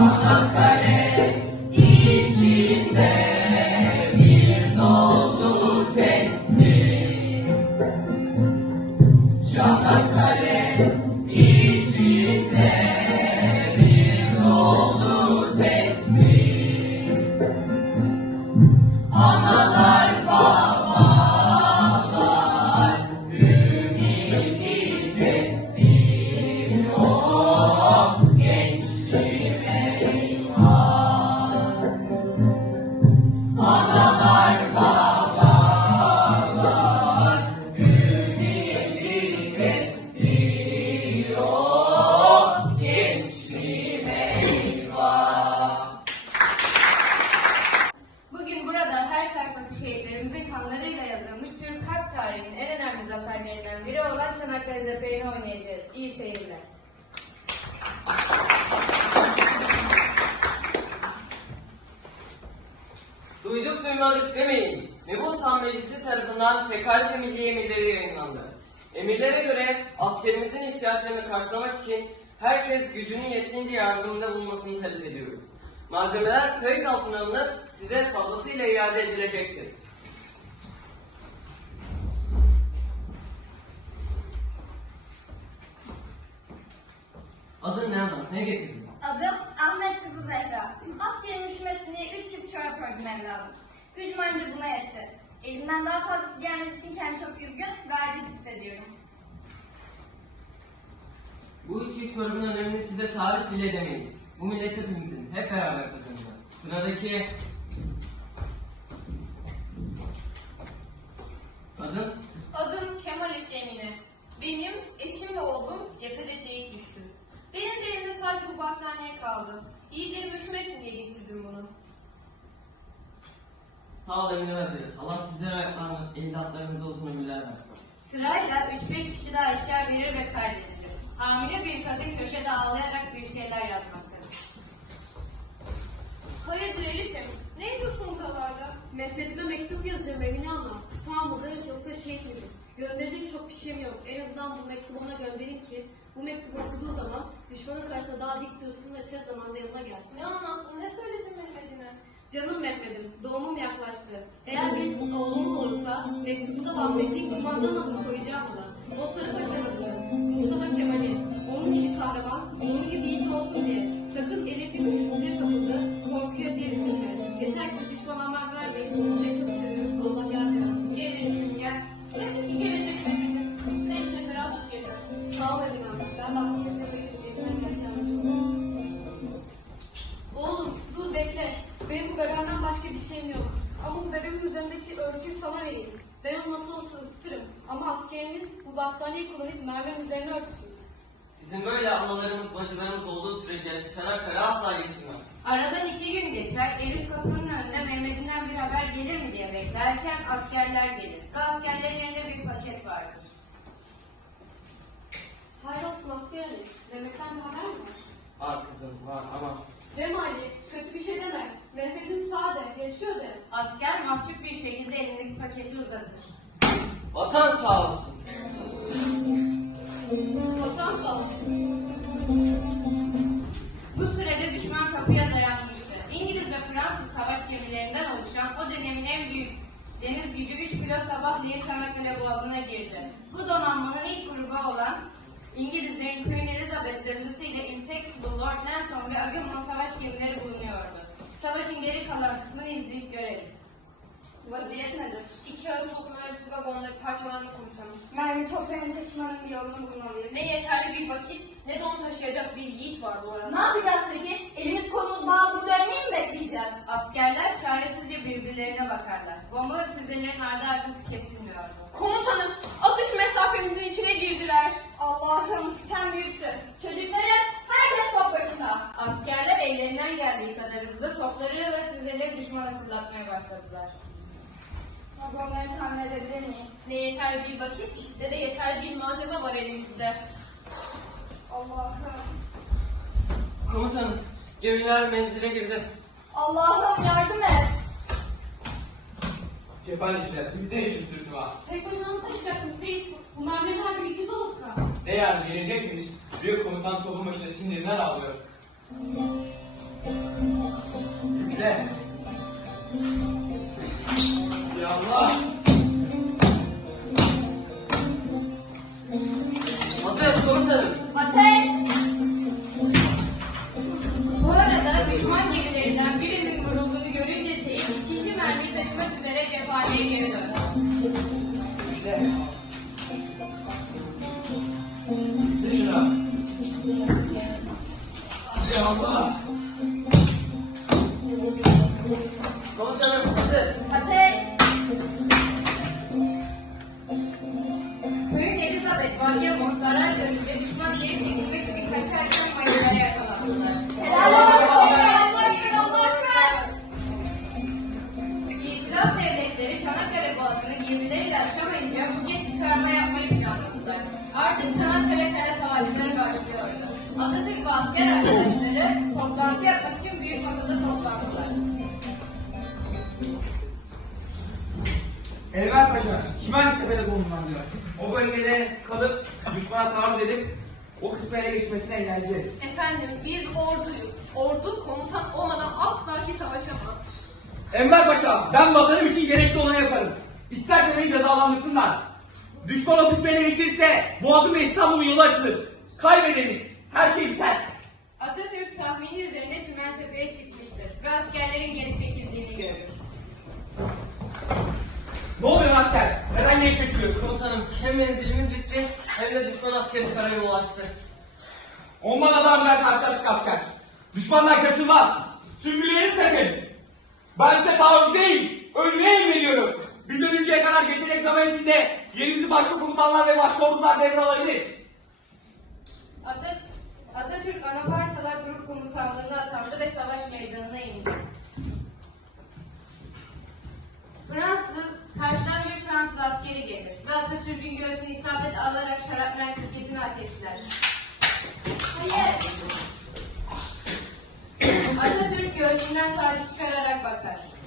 Çanakkale seyirler. Duyduk duymadık demeyin. Mebusan Meclisi tarafından Tekalif Milli Emirleri yayınlandı. Emirlere göre askerimizin ihtiyaçlarını karşılamak için herkes gücünün yettiğince yardımda bulunmasını talep ediyoruz. Malzemeler kayıt altına alınıp size fazlasıyla iade edilecektir. Adın ne ana? Ne getirdin? Adım Ahmet Kızı Zehra. Askerin üşümesini üç çift çorap ördüm evladım. Gücüm anca buna yetti. Elimden daha fazlası gelmediği için kendimi çok üzgün ve aciz hissediyorum. Bu üç çift çorabın önemini size tarif bile edemeyiz. Bu millet hepimizin. Hep beraber kazanacağız. Sıradaki... Adın? Adım Kemal Eşemine. Benim eşim ve oğlum cephede şehit düştü. Benim de elimde sadece bu battaniye kaldı. Yiğitlerim üşümesin diye getirdim bunu. Sağ ol Emine Hacı. Allah sizlere ayaklarını, evlatlarınıza uzun ömürler versin. Sırayla 3-5 kişi daha eşya verir ve kaydedilir. Hamile bir kadın köşede ağlayarak bir şeyler yazmaktadır. Hayırdır Elif'im? Ne ediyorsun buralarda? Mehmet'ime mektup yazıyorum Emine Hanım. Sağ mıdır yoksa şehit midir? Gönderecek çok bir şeyim yok. En azından bu mektubu ona göndereyim ki bu mektubu okuduğu zaman düşmanın karşısında daha dik dursun ve tez zamanda yanıma gelsin. Ne anlattın? Ne söyledin Mehmet'ine? Canım Mehmet'im, doğumum yaklaştı. Eğer bir oğlumuz olursa mektubunda bahsettiğim kumandan adını koyacağım da. O Sarı Paşa'nın Mustafa Kemal'i, onun gibi kahraman, onun gibi yiğit olsun diye. Sakın Elif'in Benim bu bebeğimden başka bir şeyim yok. Ama bu bebeğimin üzerindeki örtüyü sana vereyim. Ben onu nasıl olsa ısıtırım. Ama askeriniz bu battaniyeyi kullanıp mermerin üzerine örtsün. Bizim böyle analarımız, bacılarımız olduğu sürece Çanakkale asla geçilmez. Aradan iki gün geçer, Elif kapının önünde Mehmet'inden bir haber gelir mi diye beklerken askerler gelir. Ve askerlerin elinde bir paket vardır. Hayrolsun asker Ali. Mehmet'ten bir haber mi var? Var kızım, var ama... Deme Ali, kötü bir şey deme. Mehmet'in sade, yaşıyor de. Asker mahcup bir şekilde elindeki paketi uzatır. Vatan sağ olsun. Vatan sağ olsun. Bu sürede düşman kapıya dayanmıştı. İngiliz ve Fransız savaş gemilerinden oluşan o dönemin en büyük deniz gücü 3 filo sabahleyin Çanakkale Boğazı'na girdi. Bu donanmanın ilk grubu olan İngilizlerin Queen Elizabeth zırhlısı ile Inflexible Lord Nelson ve Agamemnon savaş gemileri bulunuyordu. Savaşın geri kalan kısmını izleyip görelim. Vaziyet nedir? İki ağır top mermisi vagonları parçalandı komutanım. Mermi toprağını taşımanın bir yolunu bulmalıyız. Ne yeterli bir vakit ne de onu taşıyacak bir yiğit var bu arada. Ne yapacağız peki? Elimiz kolumuz bağlı ölmeyi mi bekleyeceğiz? Askerler çaresizce birbirlerine bakarlar. Bomba ve füzelerin ardı arkası kesilmiyordu. Komutanım, atış mesafemizin içine girdiler. Allah'ım sen büyüksün. Çocukları herkes top başında. Askerler ellerinden geldiği kadar hızlı topları ve füzeleri düşmana fırlatmaya başladılar. Vagonları tamir edebilir miyiz? Ne yeterli bir vakit ne de yeterli bir malzeme var elimizde. Allah'ım. Komutanım, gemiler menzile girdi. Allah'ım yardım et. Kepan işler, bir de işim sırtıma. Tek başına nasıl taşıyacaksın Seyit? Bu mermiler harbi 200 olur ka. Ne yani gelecek miyiz? Büyük komutan topu başına sinirinden ağlıyor. Bir. Ya Allah! Ateş! Queen Elizabeth Valgemont zarar görünce düşman geri çekilmek Boğazı'nı gemileriyle aşamayınca bu kez çıkarma yapmayı planladılar. Artık Çanakkale Kale Savaşları başlıyordu. Atatürk ve asker arkadaşları toplantı yapmak için büyük masada toplandılar. Enver Paşa, Çimentepe'de konumlandıracağız. O bölgede kalıp düşmana taarruz edip o kısmı ele geçirmesini engelleyeceğiz. Efendim biz orduyuz. Ordu komutan olmadan asla ki savaşamaz. Enver Paşa, ben vatanım için gerekli olanı yaparım. Beni cezalandırsınlar. Düşman o kısmı ele geçirirse Boğaz'ın ve İstanbul'un yolu açılır. Kaybederiz. Her şey biter. Atatürk tahmini üzerine Çimentepe'ye çıkmıştır ve askerlerin geri çekildiğini görür. Ne oluyor asker? Neden geri çekiliyorsun? Komutanım hem menzilimiz bitti hem de düşman askeri karaya ulaştı. Ondan adamlar karşılaştık asker. Düşmanlar kaçılmaz. Sümbülleri sakın. Ben size taarruz değil, ölmeye emrediyorum. Biz ölünceye kadar geçecek zaman içinde yerimizi başka komutanlar ve başka ordular devralabilir. Atat Atatürk Anapartalar Grup Komutanlığı'na atandı ve savaş meydanına indi. Fransız, karşıdan bir Fransız askeri gelir ve Atatürk'ün göğsünü isabet alarak şarapnel bisikletini ateşler. Hayır! Atatürk göğsünden saati çıkararak bakar.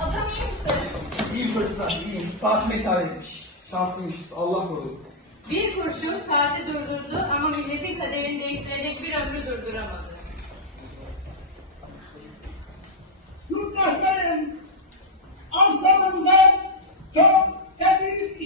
Adam iyi misin? İyiyim çocuklar, iyiyim. Saat mesai etmiş. Şanslıymışız, Allah korudu. Bir kurşun saati durdurdu ama milletin kaderini değiştirecek bir ömrü durduramadı. Yurttaşlarım, aslanımda çok tebrik